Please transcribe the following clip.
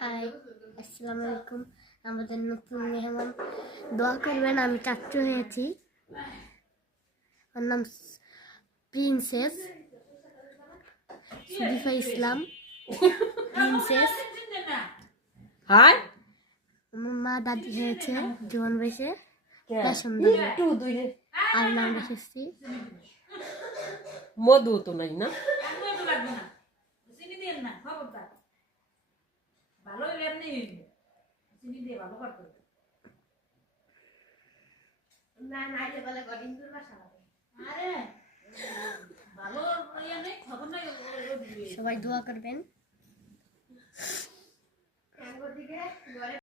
High, আসসালামু আলাইকুম। আমাদের নতুন মেহমান, দোয়া করবেন। আমি চাচ্চু হয়েছি। আমার নাম প্রিন্সেস সুদিফা ইসলাম। প্রিন্সেস। হাই, আমার মা দাদি হয়েছে জোয়ান বয়সে। আর নাম রেখেছি মধু। তো নাই না, ভালো এমনি চিনি দিয়ে ভালো করতে না না আইলে বলে গডিং দূর বাসা আরে ভালো ইয়া নেই খবর নাই সবাই দোয়া করবেন।